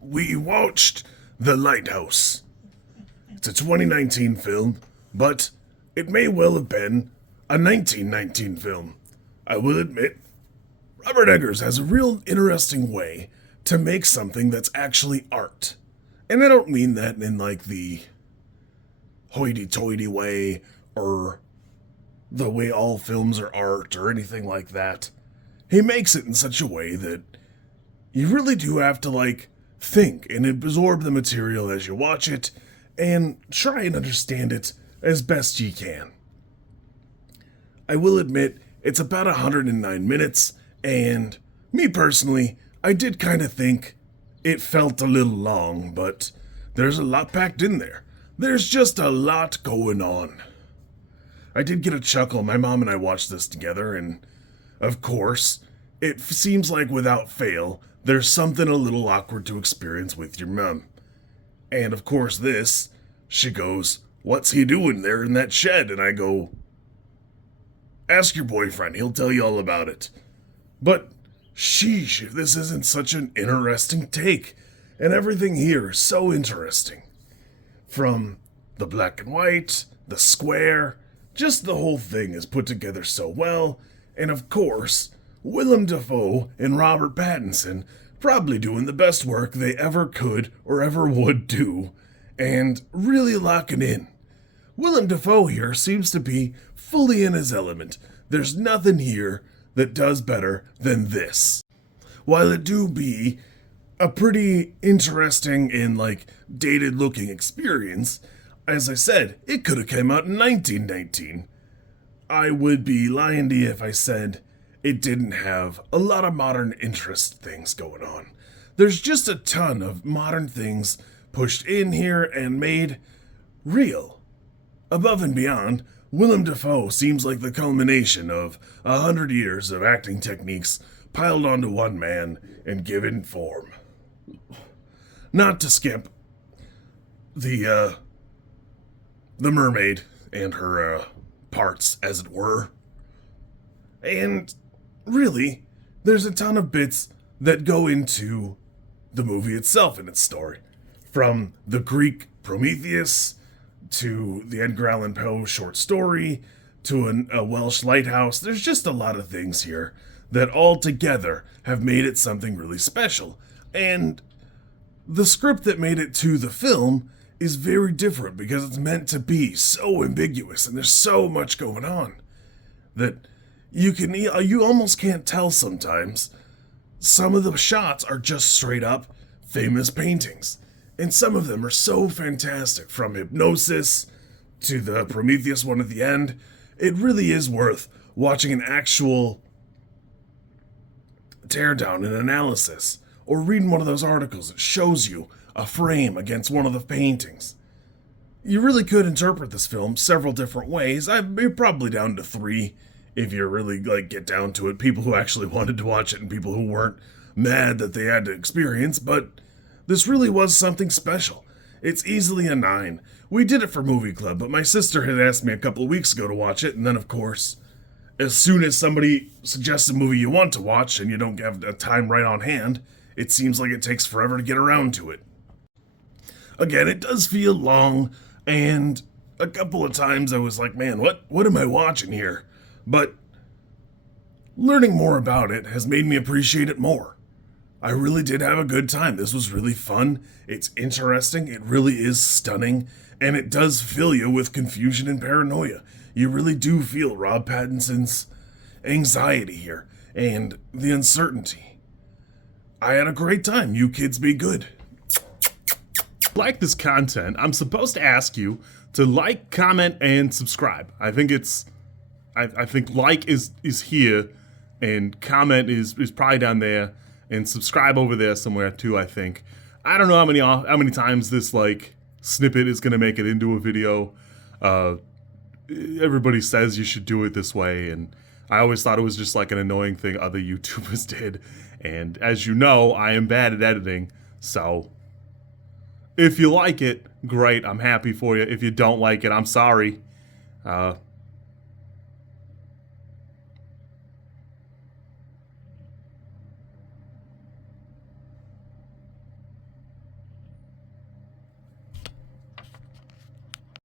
we watched The Lighthouse. It's a 2019 film, but it may well have been a 1919 film. I will admit, Robert Eggers has a real interesting way to make something that's actually art. And I don't mean that in like the hoity-toity way or the way all films are art or anything like that. He makes it in such a way that you really do have to think and absorb the material as you watch it and try and understand it as best you can. I will admit, it's about 109 minutes, and me personally, I did kind of think it felt a little long, but there's a lot packed in there. There's just a lot going on. I did get a chuckle. My mom and I watched this together, and of course, it seems like without fail, there's something a little awkward to experience with your mom. And of course she goes, "What's he doing there in that shed?" And I go, "Ask your boyfriend, he'll tell you all about it." But sheesh, if this isn't such an interesting take. And everything here is so interesting. From the black and white, the square, just the whole thing is put together so well. And of course, Willem Dafoe and Robert Pattinson probably doing the best work they ever could or ever would do, and really locking in. Willem Dafoe here seems to be fully in his element. There's nothing here that does better than this. While it do be a pretty interesting and dated looking experience, as I said, it could have come out in 1919. I would be lying to you if I said it didn't have a lot of modern interest things going on. There's just a ton of modern things pushed in here and made real. Above and beyond, Willem Dafoe seems like the culmination of 100 years of acting techniques piled onto one man and given form. Not to skip the mermaid and her parts, as it were. And really, there's a ton of bits that go into the movie itself and its story. From the Greek Prometheus, to the Edgar Allan Poe short story, to a Welsh lighthouse. There's just a lot of things here that all together have made it something really special. And the script that made it to the film is very different because it's meant to be so ambiguous and there's so much going on that you almost can't tell sometimes. Some of the shots are just straight up famous paintings. And some of them are so fantastic, from Hypnosis to the Prometheus one at the end. It really is worth watching an actual teardown and analysis, or reading one of those articles that shows you a frame against one of the paintings. You really could interpret this film several different ways. You're probably down to 3 if you really get down to it. People who actually wanted to watch it and people who weren't mad that they had to experience, but this really was something special. It's easily a 9. We did it for Movie Club, but my sister had asked me a couple of weeks ago to watch it, and then of course, as soon as somebody suggests a movie you want to watch and you don't have a time right on hand, it seems like it takes forever to get around to it. Again, it does feel long, and a couple of times I was like, man, what am I watching here? But learning more about it has made me appreciate it more. I really did have a good time. This was really fun. It's interesting. It really is stunning. And it does fill you with confusion and paranoia. You really do feel Rob Pattinson's anxiety here and the uncertainty. I had a great time. You kids be good. Like this content, I'm supposed to ask you to like, comment, and subscribe. I think like is here, and comment is probably down there. And subscribe over there somewhere too, I think. I don't know how many times this snippet is gonna make it into a video. Everybody says you should do it this way, and I always thought it was just an annoying thing other YouTubers did. And as you know, I am bad at editing, so if you like it, great, I'm happy for you. If you don't like it, I'm sorry.